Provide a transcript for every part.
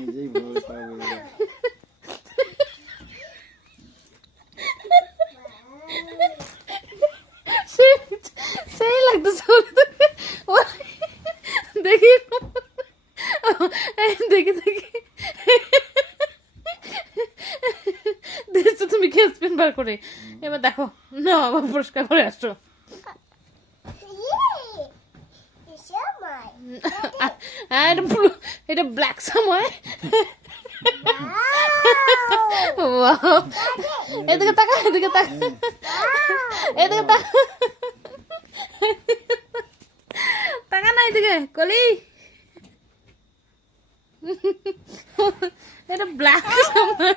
নিজেই ভয় পাবে। সেই লাগতেছে দেখি দেখি দেখি দেখছো তুমি কি স্পিন বার করে। এবার দেখো না আবার পরিষ্কার করে আসো। এটা ব্ল্যাক সময়। এদিকে তাকা এদিকে তাকা এদিকে তাকা তাকা না এদিকে কলি। এটা ব্ল্যাক সময়,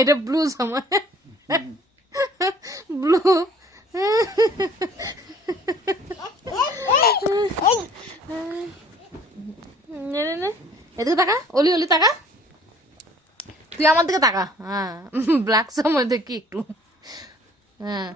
এটা ব্লু সময়, ব্লু। এদিকে তাকা অলি অলি তাকা, তুই আমার দিকে তাকা। হ্যাঁ ব্ল্যাক সময় দেখি একটু। হ্যাঁ